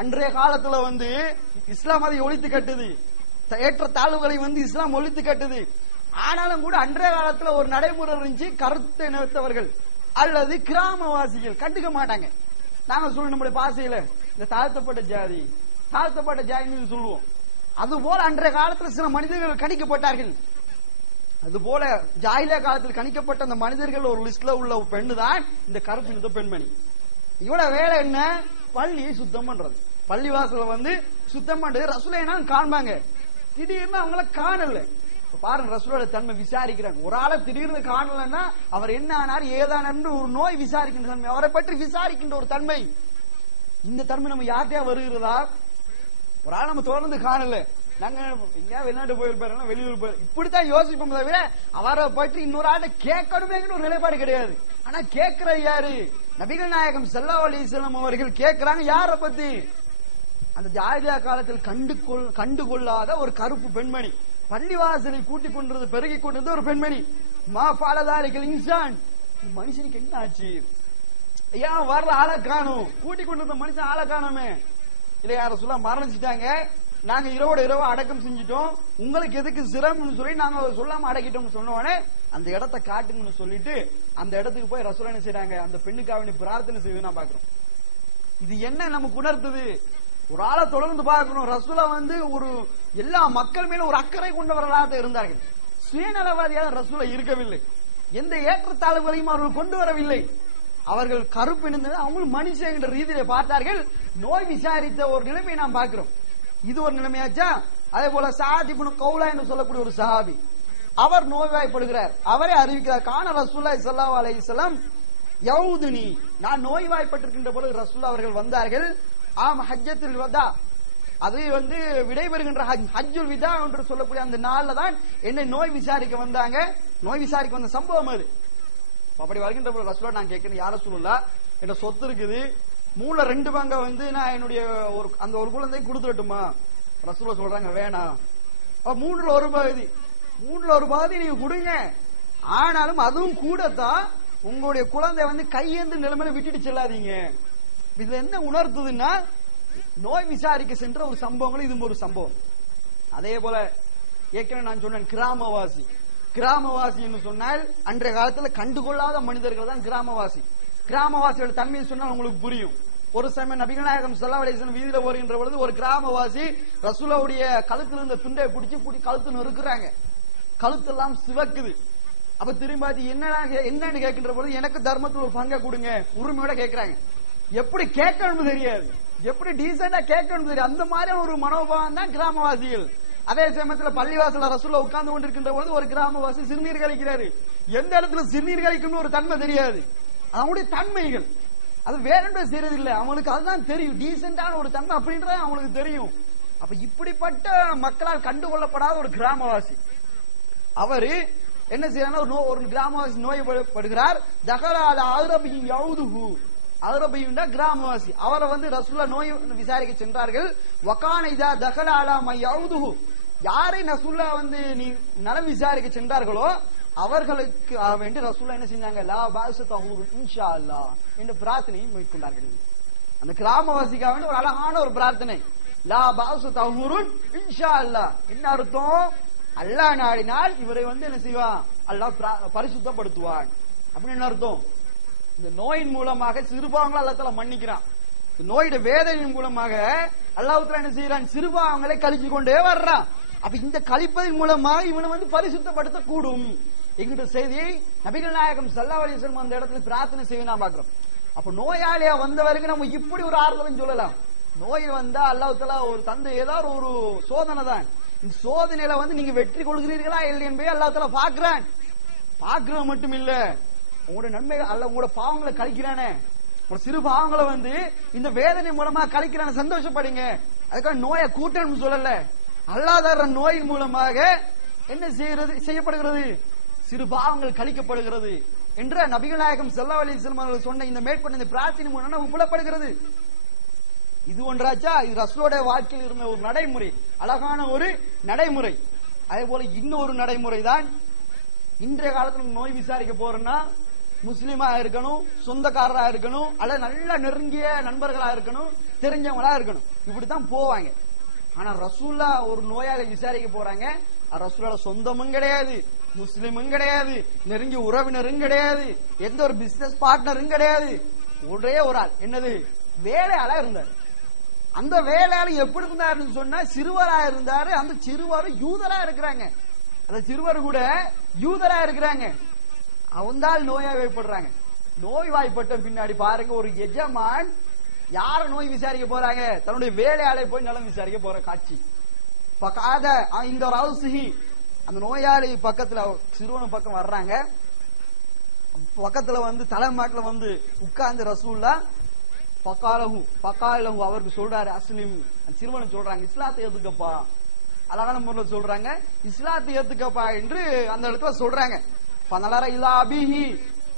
அன்றைய காலத்துல இஸ்லாம் அதை ஒழித்து கட்டுது, ஏற்ற தாழ்வுகளை இஸ்லாம் ஒழித்து கட்டுது. ஆனாலும் கூட அன்றைய காலத்துல ஒரு நடைமுறை இருந்துச்சு, கருத்தை நிறுத்தவர்கள் அல்லது கிராமவாசிகள் கண்டுக்க மாட்டாங்க. நாங்க சொல்லுவோம் நம்முடைய பாசையில இந்த தாழ்த்தப்பட்ட ஜாதின்னு சொல்லுவோம். அது போல அன்றைய காலத்துல சில மனிதர்கள் கணிக்கப்பட்டார்கள். அது போல ஜாயிலியா காலத்தில் கணிக்கப்பட்ட அந்த மனிதர்கள் ஒரு லிஸ்ட்ல உள்ள பெண்ணு தான் இந்த கருப்பு நிற பெண்மணி. இவ்வளவு வேலை என்ன? பள்ளியை சுத்தம் பண்றது, பள்ளி வாசல சுத்தம் பண்றது. ரசூலை காண்பாங்க, திடீர்னு அவங்கள காணல. பாருங்க ரசூலோட தன்மை விசாரிக்கிறாங்க. ஒரு ஆளை திடீர்னு காணலன்னா அவர் என்ன ஆனார் ஏதானார் ஒரு நோய் விசாரிக்கின்ற தன்மை, அவரை பற்றி விசாரிக்கின்ற ஒரு தன்மை. இந்த தன்மை நம்ம யார்கிட்டயா வருகிறதா? ஒரு ஆள் நம்ம தொடர்ந்து காணல, நாங்க எங்கேயா வெளிநாட்டு போயிருப்பாரு, வெளியூர் போய் இப்படித்தான் யோசிப்போம் தவிர அவரை பற்றி இன்னொரு ஆளை கேட்கணுமே ஒரு நிலைப்பாடு கிடையாது. ஆனா கேட்கிற யாரு? நபிகள் நாயகம் ஸல்லல்லாஹு அலைஹி வஸல்லம் அவர்கள் கேட்கிறாங்க. யார பத்தி? அந்த ஜாஹிலியா காலத்தில் கண்டுகொள்ளாத ஒரு கருப்பு பெண்மணி, பள்ளிவாசலை கூட்டிக் கொண்டது பெருகிக் கொண்டது ஒரு பெண்மணி. மா ஃபாலதாலிகல் இன்சான், மனுஷனுக்கு என்ன ஆச்சு? ஏன் வர்ற ஆளை காணும்? கூட்டிக் கொண்டிருந்த மனுஷன் ஆளை காணுமே. இல்ல யார சொல்ல மரணிச்சிட்டாங்க, நாங்க இரவோட இரவு அடக்கம் செஞ்சிட்டோம், உங்களுக்கு எதுக்கு சிரமம்னு சொல்லி நாங்க சொல்லாம அடக்கிட்டோம் சொன்னோடனே அந்த இடத்தை காட்டுங்கன்னு சொல்லிட்டு அந்த இடத்துக்கு போய் ரசூல் என்ன செய்றாங்க? அந்த பெண்ணுக்காக பிரார்த்தனை செய்து நான் பாக்குறோம். இது என்ன நமக்கு உணர்த்துது? ஒரு ஆளை தொடர்ந்து பார்க்கணும். ரசூலா ஒரு எல்லா மக்கள் மேல ஒரு அக்கறை கொண்டவர்களாக இருந்தார்கள். சுயநலவாதியாக ரசூலா இருக்கவில்லை. எந்த ஏற்றத்தாழ்வுகளையும் அவர்கள் கொண்டு வரவில்லை. அவர்கள் கருப்பு இருந்தது, அவங்களும் மனுஷன் என்ற ரீதியில பார்த்தார்கள். நோய் விசாரித்த ஒரு நிலைமையை நாம் பார்க்கிறோம். இது ஒரு நிலைமையாச்சா? அதே போல சஅத் இப்னு கௌலா என்று சொல்லக்கூடிய ஒரு சஹாபி, அவர் நோய்வாய்ப்படுகிறார். அவரே அறிவிக்கிறார், கான ரசூலுல்லாஹி ஸல்லல்லாஹு அலைஹி வஸல்லம் யவுதுனி, நான் நோய்வாய்ப்பட்டிருக்கின்ற பொழுது ரசூல் அவர்கள் வந்தார்கள். ஆம் ஹஜ்ஜத்துல் வதா, அது விடைபெறுகின்ற ஹஜ்ஜுல் விதா என்று சொல்லக்கூடிய அந்த நாள்ல தான் என்னை நோய் விசாரிக்க வந்தாங்க. நோய் விசாரிக்க வந்த சம்பவம் அது. அப்படி வருகின்ற போது ரசூலா நான் கேட்கிறேன், யார ரசூலுல்லாஹ் என்ன சொத்து இருக்குது, 3/2 பங்க நான் என்னுடைய அந்த ஒரு குழந்தை கொடுத்துட்டுமா? ரசூலா சொல்றாங்க வேணாம், 3/1 நீங்க கொடுங்க, ஆனாலும் அதுவும் கூடத்தான் உங்களுடைய குழந்தை கையேந்து நிலைமையில விட்டுட்டு செல்லாதீங்க. இதுல என்ன உணர்த்துதுன்னா நோய் விசாரிக்க சென்ற ஒரு சம்பவங்கள் இது ஒரு சம்பவம். அதே போல ஏற்கனவே நான் சொன்னேன் கிராமவாசி என்று சொன்னால் அன்றைய காலத்துல கண்டுகொள்ளாத மனிதர்கள் தான் கிராமவாசி. கிராமவாசியோட தன்மையை சொன்னால் உங்களுக்கு புரியும். ஒரு சமயம் நபிகள் நாயகம் ஸல்லல்லாஹு அலைஹி வஸல்லம் வீதியில போகின்ற பொழுது ஒரு கிராமவாசி ரசூலுடைய கழுத்துல இருந்த துண்டை பிடிச்சி கழுத்து நொறுக்குறாங்க. கழுத்தெல்லாம் சிவக்குது. அப்ப திரும்பி என்னன்னு கேட்கின்ற பொழுது எனக்கு தர்மத்தில் ஒரு பங்கை கொடுங்க உரிமையோட கேட்கிறாங்க. எப்படி கேட்கணும் தெரியாது, எப்படி டீசெண்டா கேட்கணும் தெரியாது. அந்த மாதிரி ஒரு மனோபாவம் தான் கிராமவாசிகள். அதே சமயத்துல பள்ளிவாசல ரசூலுல்லாஹ் உட்கார்ந்து கொண்டிருக்கின்ற பொழுது ஒரு கிராமவாசி சிறுநீர் கழிக்கிறாரு. எந்த இடத்துல சிறுநீர் கழிக்கணும்னு ஒரு தன்மை தெரியாது. அவங்களுடைய தன்மைகள் அது வேற செய்யறது இல்ல, அவங்களுக்கு அதுதான் தெரியும். டீசென்டான ஒரு தன்மை அப்படின்றது அவங்களுக்கு தெரியும். அப்ப இப்படிப்பட்ட மக்களால் கண்டுகொள்ளப்படாத ஒரு கிராமவாசி அவரு என்ன செய்யறாரு? ஒரு கிராமவாசி நோய்படுகிறார். தகலால அரபியின் யவுதுஹு, அரபியுண்டா கிராமவாசி. அவரை ரசூலுல்லாஹ் நோய் விசாரிக்க சென்றார்கள். வகான இதா தகலால யவுதுஹு, யாரை ரசூலுல்லாஹ் நீ நலம் விசாரிக்க சென்றார்களோ அவர்களுக்கு வேண்டி ரசூலுல்லாஹ் என்ன செஞ்சாங்க? லா பாஸ தஹூர் இன்ஷா அல்லாஹ் என்ற பிரார்த்தனையை மேற்கொண்டார்கள். அந்த கிராமவாசிக்காக வேண்டி ஒரு அழகான ஒரு பிரார்த்தனை, லா பாஸ தஹூர் இன்ஷா அல்லாஹ். என்ன அர்த்தம்? அல்லாஹ் நாடினால் இவரை என்ன செய்வான்? அல்லாஹ் பரிசுத்தப்படுத்துவான் அப்படின்னு என்ன அர்த்தம்? இந்த நோயின் மூலமாக சிறுபாவங்களை அல்லாஹ் தஆலா மன்னிக்கிறான். நோயோட வேதனையின் மூலமாக அல்லாஹ் தஆலா என்ன செய்யறான்? சிறுபாவங்களை கழிச்சு கொண்டே வர்றான். அப்ப இந்த கழிப்பதன் மூலமாக இவனை பரிசுத்தப்படுத்த கூடும் என்கிற செய்தியை நபிகள் நாயகம் ஸல்லல்லாஹு அலைஹி வஸல்லம் அந்த இடத்துல பிரார்த்தனை செய்ய நாம் பார்க்கிறோம். அப்ப நோயாளியா வந்தவருக்கு நம்ம இப்படி ஒரு ஆறுதலும் சொல்லலாம். நோய் வந்தா அல்லாஹ் தஆலா ஒரு தந்தை ஏதாவது ஒரு சோதனை தான். இந்த சோதனையில நீங்க வெற்றி கொள்கிறீர்களா இல்லை என்பதை அல்லாஹ் தஆலா பார்க்கிறான். பார்க்கிறது மட்டும் இல்ல, உங்களுடைய நன்மை அல்ல உங்களோட பாவங்களை கழிக்கிறானே, ஒரு சிறு பாவங்களை இந்த வேதனை மூலமா கழிக்கிறான, சந்தோஷப்படுங்க. அதுக்காக நோயை கூட்டணும் சொல்லல. அல்லாத நோயின் மூலமாக என்ன செய்யப்படுகிறது? சிறு பாவங்கள் கழிக்கப்படுகிறது என்ற நபிகள் நாயகம் ஸல்லல்லாஹு அலைஹி வஸல்லம் அவர்கள் சொன்ன இந்த மேற்கொண்ட இந்த பிரார்த்தனை மூலம் நமக்கு புலப்படுகிறது. இது ஒன்றாச்சா? இது ரசூலோட வாழ்க்கையில் இருந்த ஒரு நடைமுறை, அழகான ஒரு நடைமுறை. அதே போல இன்னொரு நடைமுறை தான் இன்றைய காலத்துல நோய் விசாரிக்க போறோம்னா முஸ்லிமா இருக்கணும், சொந்தக்காரரா இருக்கணும், அல்லது நல்ல நெருங்கிய நண்பர்களா இருக்கணும், தெரிஞ்சவங்களா இருக்கணும், இப்படித்தான் போவாங்க. ஆனா ரசூல்லா ஒரு நோயாளி விசாரிக்க போறாங்க, ரசூலோட சொந்தமும் கிடையாது, முஸ்லிமும் கிடையாது, நெருங்கிய உறவினரும் கிடையாது, எந்த ஒரு பிசினஸ் பார்ட்னரும் கிடையாது. ஒரே ஒரு ஆள், என்னது, வேலையாளா இருந்தார். அந்த வேலையாளர் எப்படி இருந்தாருன்னு சொன்னா சிறுவரா இருந்தாரு. அந்த சிறுவர் யூதரா இருக்கிறாங்க, அந்த சிறுவர் கூட யூதரா இருக்கிறாங்க. அவந்தால் நோய்வாய்ப்படுறாங்க. நோய்வாய்ப்பட்ட பின்னாடி பாருங்க, ஒரு எஜமான் யார நோய் விசாரிக்க போறாங்க, தன்னுடைய வேலையாளை போய் நலம் விசாரிக்க போற காட்சி. இந்த ரவுசிஹி, அந்த நோயாளி பக்கத்துல சிறுவன் பக்கம் வர்றாங்க. பக்கத்துல வந்து தலைமாட்டுல வந்து உட்கார்ந்து ரசூல்லா பக்காலஹு அவருக்கு சொல்றாரு, அஸ்லிம். சிறுவன் சொல்றாங்க, இஸ்லாத்தை ஏத்துக்கப்பா. அழகான முறையில் சொல்றாங்க, இஸ்லாத்தை ஏத்துக்கப்பா என்று அந்த இடத்துல சொல்றாங்க.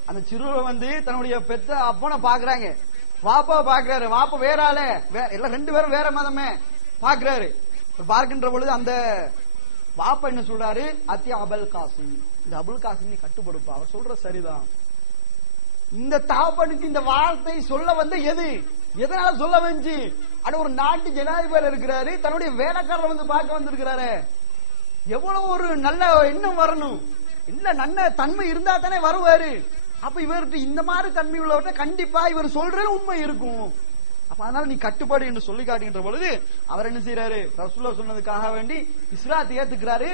அந்த சிறுவன் வந்து தன்னுடைய பெத்த அப்பனை பாக்குறாங்க, வாப்பா பாக்குறாரு. வாப்பா வேற ஆளு, எல்லாம் ரெண்டு பேரும் வேற மதமே பாக்குறாரு. பார்க்கின்ற பொழுது அந்த வாப்பா என்ன சொல்றாரு, அத்தியா அபுல் காசிம், இந்த அபுல் காசிம் நீ கட்டுப்படுப்பா, அவர் சொல்ற சரிதான். இந்த தாப்பனுக்கு இந்த வார்த்தை சொல்ல வந்த எதனால சொல்ல வந்து, அது ஒரு நாட்டு ஜனாதிபதி இருக்கிறாரு, தன்னுடைய வேலைக்காரர் வந்து பார்க்க வந்திருக்கிறாரு. எவ்வளவு ஒரு நல்ல எண்ணம் வரணும், இல்ல நல்ல தன்மை இருந்தா தானே வருவாரு. அப்ப இவர்கிட்ட இந்த மாதிரி தன்மை உள்ளவர்கிட்ட கண்டிப்பா இவர் சொல்ற உண்மை இருக்கும். அப்ப அதனால நீ கட்டுப்பாடு என்று சொல்லி காட்டுகின்ற பொழுது அவர் என்ன செய்யறாரு, ரசூல்லா சொன்னதுக்காக வேண்டி இஸ்லாத்தை ஏத்துக்கிறாரு.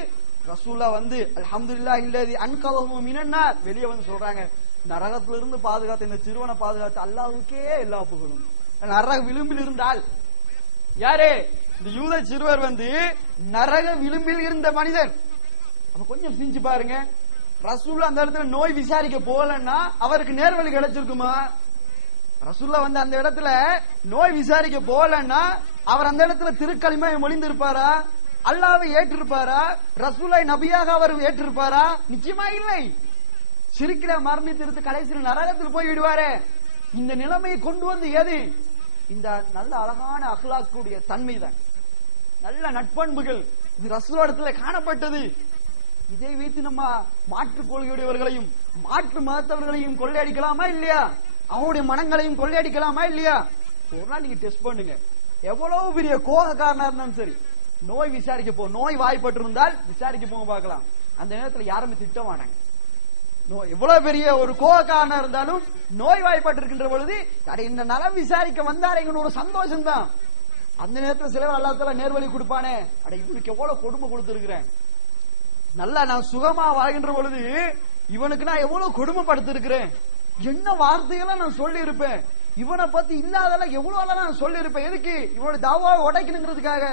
ரசூல்லா வந்து அல்ஹம்துலில்லாஹ் இல்லதி அன்கலஹு மினன்னார், வெளியே வந்து சொல்றாங்க, நரகத்திலிருந்து பாதுகாத்த இந்த சிறுவனை பாதுகாத்த அல்லாஹ்வுக்கே எல்லா புகழும். நரக விளிம்பில் இருந்தால் யாரு, இந்த யூத சிறுவர் வந்து நரக விளிம்பில் இருந்த மனிதன். அப்ப கொஞ்சம் சிந்திச்சு பாருங்க, ரசூல்லா அந்த இடத்துல நோய் விசாரிக்க போகலன்னா அவருக்கு நேர்வழி கிடைச்சிருக்குமா? ரசூல்லா வந்து அந்த இடத்துல நோய் விசாரிக்க போகலன்னா அவர் அந்த இடத்துல திருக்கலிமா மொழிந்திருப்பாரா? அல்லாஹ்வை ஏற்றிருப்பாரா? ரசூலை நபியாக அவர் ஏற்றிருப்பாரா? நிச்சயமா இல்லை. சிரிக்கிற மரணித்திருத்து கடைசியில் நரகத்தில் போய் விடுவாரே. இந்த நிலைமையை கொண்டு வந்து எது? இந்த நல்ல அழகான அஹ்லாக்குடைய தன்மை தான், நல்ல நட்பண்புகள் இது ரசூலுடைய காணப்பட்டது. இதை வைத்து நம்ம மாற்று கொள்கையுடையவர்களையும் மாற்று மதத்தவர்களையும் கொள்ளையடிக்கலாமா இல்லையா? அவங்களுடைய மனங்களையும் கொள்ளையடிக்கலாமா இல்லையா? ஒரு நாள் நீங்க டெஸ்ட் பண்ணுங்க. எவ்வளவு பெரிய கோபக்காரனா இருந்தாலும் சரி, நோய் விசாரிக்க போ, நோய் வாய்ப்பட்டு இருந்தால் விசாரிக்க போங்க பார்க்கலாம். அந்த நேரத்தில் யாருமே திட்ட மாட்டாங்க. எவ்வளவு பெரிய ஒரு கோபக்காரனா இருந்தாலும் நோய் வாய்ப்பட்டு இருக்கின்ற பொழுது இந்த நலம் விசாரிக்க வந்தாருங்கன்னு ஒரு சந்தோஷம் தான். அந்த நேரத்தில் சிலவர் அல்லாஹ் நேர்வழி கொடுப்பானே, அட இவனுக்கு எவ்வளவு கொடுமை கொடுத்திருக்கிறேன், நல்லா நான் சுகமா வாழ்கின்ற பொழுது இவனுக்கு நான் எவ்வளவு கொடுமைப்படுத்தி இருக்கிறேன், என்ன வார்த்தையெல்லாம் நான் சொல்லி இருப்பேன், இவனை பத்தி இல்லாதெல்லாம் எவ்வளவு நான் சொல்லி இருப்பேன். எதுக்கு? இவனுடைய தவாவை உடைக்கணுங்கிறதுக்காக,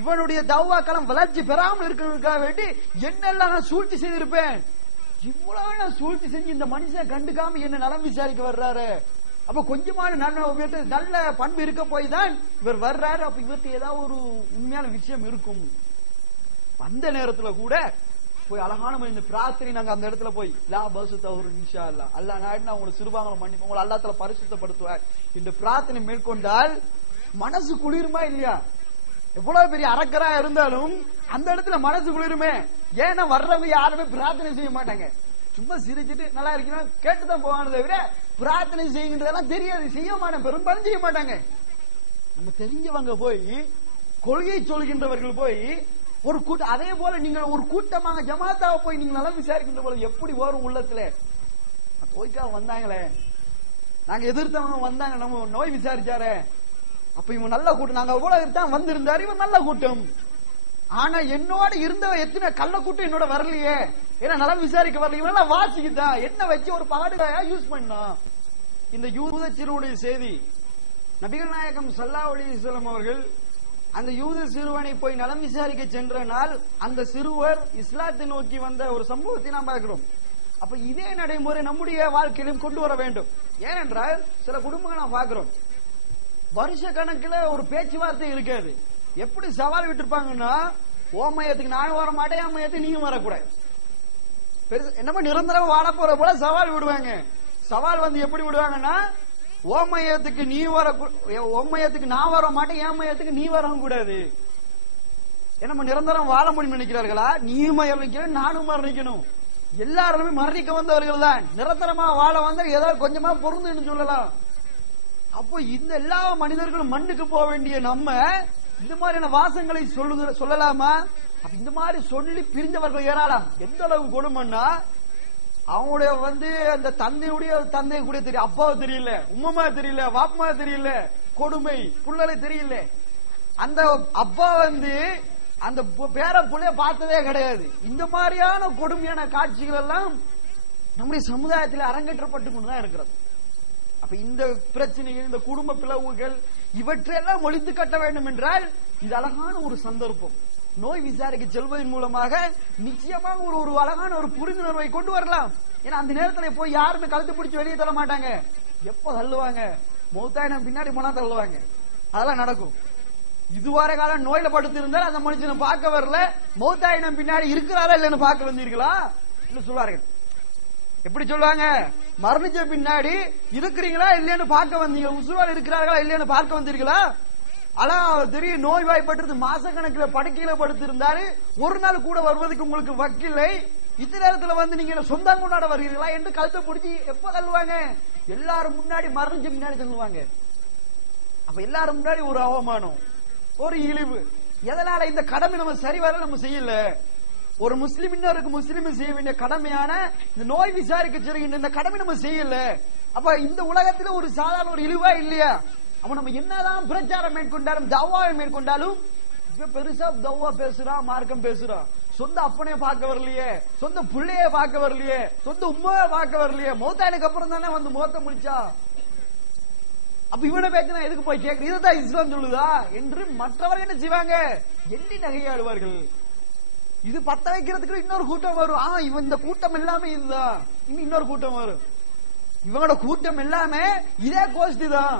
இவனுடைய தவா களம் வளர்ச்சி பெறாமல் இருக்கிறதுக்காக வேண்டி என்னெல்லாம் நான் சூழ்ச்சி செய்திருப்பேன். இவ்வளவு நான் சூழ்ச்சி செஞ்சு இந்த மனுஷன் கண்டுக்காம என்ன நலம் விசாரிக்க வர்றாரு. அப்ப கொஞ்சமான நல்ல பண்பு இருக்க போய் தான் இவர் வர்றாரு. அப்ப இவருக்கு ஏதாவது ஒரு உண்மையான விஷயம் இருக்கும். அந்த நேரத்துல கூட போய் அழகான இந்த பிரார்த்தனை நாங்க அந்த இடத்துல போய் லா பசு தவறு இன்ஷா அல்லாஹ், அல்லாஹ் நாடுனா உங்களை சிறுபாங்களை மன்னிப்பு, உங்களை அல்லாஹ் தஆலா பரிசுத்தப்படுத்துவார். இந்த பிரார்த்தனை மேற்கொண்டால் மனசு குளிருமா இல்லையா? எவ்வளவு பெரிய அரக்கரா இருந்தாலும் அந்த இடத்துல மனசு குளிருமே. ஏன்னா வர்றவங்க யாருமே பிரார்த்தனை செய்ய மாட்டாங்க, சும்மா சிரிச்சுட்டு நல்லா இருக்கணும் கேட்டுதான் போவானே தவிர பிரார்த்தனை செய்யுங்கிறதெல்லாம் தெரியாது, செய்ய மாட்டாங்க, பெரும்பாலும் செய்ய மாட்டாங்க. நம்ம தெரிஞ்சவங்க போய் கொள்கை சொல்கின்றவர்கள் போய் ஒரு கூட்டம், அதே போல நீங்க ஒரு கூட்டமாக ஜமாத்தாவை போய் நீங்க நலம் விசாரிக்கின்ற போல எப்படி வரும் உள்ளத்துல? போய்க்கா வந்தாங்களே, நாங்க எதிர்த்தவங்க வந்தாங்க, நம்ம நோய் விசாரிச்சாரு, அப்ப இவன் நல்ல கூட்டம், நாங்க அவ்வளவு தான் வந்திருந்தாரு, இவன் நல்ல கூட்டம். ஆனா என்னோட இருந்த எத்தனை கள்ள கூட்டம் என்னோட வரலையே, ஏன்னா நலம் விசாரிக்க வரல, இவன் வாசிக்குதான் என்ன வச்சு ஒரு பாடுகாயா யூஸ் பண்ணா. இந்த யூத சிறுவனுடைய செய்தி நபிகள் நாயகம் ஸல்லல்லாஹு அலைஹி வஸல்லம் அவர்கள் அந்த யூத சிறுவனை போய் நலம் விசாரிக்க சென்ற நாள் அந்த சிறுவர் இஸ்லாத்தை நோக்கி வந்த ஒரு சம்பவத்தை நாம் பார்க்கிறோம். அப்ப இதே நடைமுறை நம்முடைய வாழ்க்கையிலும் கொண்டு வர வேண்டும். ஏனென்றால் சில குடும்பங்கள் நாம் பார்க்கிறோம், வருஷ கணக்குல ஒரு பேச்சுவார்த்தை இருக்காது. எப்படி சவால் விட்டுருப்பாங்கன்னா, ஓமையத்துக்கு நானும் வர மாட்டேன், ஓமையத்துக்கு நீயும் வரக்கூடாது, என்னமோ நிரந்தரம் வாழ போற போல சவால் விடுவாங்க. சவால் வந்து எப்படி விடுவாங்கன்னா, ஓமையத்துக்கு நீ வர, ஓமையத்துக்கு நான் வர மாட்டேன், ஏமையத்துக்கு நீ வரவும் கூடாது. நம்ம நிரந்தரம் வாழ முடியும் நினைக்கிறார்களா? நீயும் மரணிக்கணும், நானும் மரணிக்கணும், எல்லாருமே மரணிக்க வந்தவர்கள் தான். நிரந்தரமா வாழ வந்தா ஏதாவது கொஞ்சமா பொருந்துன்னு சொல்லலாம். அப்போ இந்த எல்லா மனிதர்களும் மண்ணுக்கு போக வேண்டிய நம்ம இந்த மாதிரியான வாசங்களை சொல்லலாமா? அப்ப இந்த மாதிரி சொல்லி பிரிஞ்சவர்கள் ஏறாலாம். எந்த அளவு கொடுமைன்னா, அவங்களுடைய அந்த தந்தையுடைய தந்தை கூட தெரியல, அப்பாவை தெரியல, உம்மமா தெரியல, வாப்பமா தெரியல, கொடுமை புள்ளலை தெரியல. அந்த அப்பா அந்த பேர புள்ளைய பார்த்ததே கிடையாது. இந்த மாதிரியான கொடுமையான காட்சிகள் எல்லாம் நம்முடைய சமுதாயத்தில் அரங்கேற்றப்பட்டு கொண்டுதான் இருக்கிறது. அப்ப இந்த பிரச்சனைகள், இந்த குடும்ப பிளவுகள் இவற்றையெல்லாம் ஒழித்து கட்ட வேண்டும் என்றால் இது அழகான ஒரு சந்தர்ப்பம். நோய் விசாரிக்க செல்வதன் மூலமாக நிச்சயமாக ஒரு அழகான ஒரு புரிந்துணர்வை கொண்டு வரலாம். ஏன்னா அந்த நேரத்தில் போய் யாருமே கழுத்து பிடிச்சி வெளியே தள்ள மாட்டாங்க. எப்ப தள்ளுவாங்க? மௌத்தாயினம் பின்னாடி போனா தள்ளுவாங்க. அதெல்லாம் நடக்கும். இதுவரை காலம் நோயில படுத்து இருந்தால் அந்த மனுஷனை பார்க்க வரல, மௌத்தாயினம் பின்னாடி இருக்கிறாரா இல்லன்னு பார்க்க வந்தீர்களா இல்ல சொல்வார்கள். எப்படி சொல்லுவாங்க? மரணிச்ச பின்னாடி இருக்கிறீங்களா இல்லைன்னு பார்க்க வந்தீங்க, உசுரோடு இருக்கிறார்களா இல்லைன்னு பார்க்க வந்தீர்களா? ஆனா தெரியும், நோய் வாய்ப்பட்டு மாசக்கணக்கில் படுக்கையில படுத்து இருந்தாரு, ஒரு நாள் கூட வருவதற்கு உங்களுக்கு வக்கில்லை. இத்தனை நேரத்தில் நீங்க சொந்தம் கொண்டாட வருகிறீர்களா என்று கழுத்தை பிடிச்சி எப்ப தள்ளுவாங்க? எல்லாரும் முன்னாடி, மரணிச்ச முன்னாடி தள்ளுவாங்க. அப்ப எல்லாரும் முன்னாடி ஒரு அவமானம், ஒரு இழிவு. எதனால? இந்த கடமை நம்ம சரிவர நம்ம செய்யல. ஒரு முஸ்லிம் இன்னொருக்கு முஸ்லிம் செய்ய வேண்டிய கடமையான இந்த நோய் விசாரிக்க செய்கின்ற இந்த கடமை நம்ம செய்யல. அப்ப இந்த உலகத்துல ஒரு சாதாரண ஒரு இழிவா இல்லையா? அப்ப நம்ம என்னதான் பிரச்சாரம் மேற்கொண்டாலும், தவ்வாவை மேற்கொண்டாலும், பெருசா தவ்வா பேசுறான், மார்க்கம் பேசுறான், சொந்த அப்பனைய பார்க்க வரலையே, சொந்த பிள்ளைய பார்க்க வரலையே, சொந்த உண்மைய பார்க்க வரலையே, மௌத்தானுக்கு அப்புறம் தானே முகத்தை முடிச்சா. அப்ப இவனை பேச்சு எதுக்கு போய் கேட்க? இதுதான் இஸ்லாம் சொல்லுதா என்று மற்றவர்கள் என்ன செய்வாங்க? எண்ணி நகையாடுவார்கள். இது பத்த வைக்கிறதுக்கு இன்னொரு கூட்டம் வரும். இவன் இந்த கூட்டம் எல்லாமே இதுதான். இன்னொரு கூட்டம் வரும். இவங்களோட கூட்டம் எல்லாமே இதே கோஷ்டி தான்.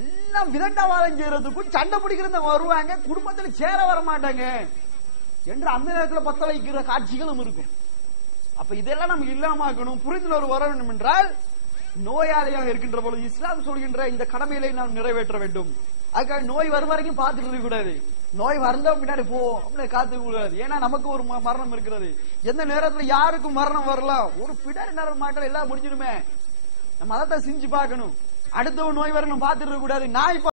எல்லாம் விதண்டாவாதம் செய்யறதுக்கும் சண்டை பிடிக்கிறத வருவாங்க, குடும்பத்துல சேர வர மாட்டாங்க என்று அந்த நேரத்தில் பத்த வைக்கிற காட்சிகளும் இருக்கும். அப்ப இதெல்லாம் நம்ம இல்லாமக்கணும். புரிந்துணர்வு வர வேண்டும் என்றால் நோயாளியாக இருக்கின்ற பொழுது இஸ்லாம் சொல்கின்ற இந்த கடமைகளை நாம் நிறைவேற்ற வேண்டும். அதுக்காக நோய் வரும் வரைக்கும் பார்த்துட்டு இருக்க கூடாது. நோய் வந்த பின்னாடி போவோம் அப்படியே காத்துக்க கூடாது. ஏன்னா நமக்கு ஒரு மரணம் இருக்கிறது. எந்த நேரத்தில் யாருக்கும் மரணம் வரலாம். ஒரு பிடரி நேரம் மாட்டல எல்லாம் முடிஞ்சிருமே. நம்ம அதை செஞ்சு பார்க்கணும். அடுத்த நோய் வர நம்ம பார்த்துட்டு இருக்க கூடாது. நான் இப்ப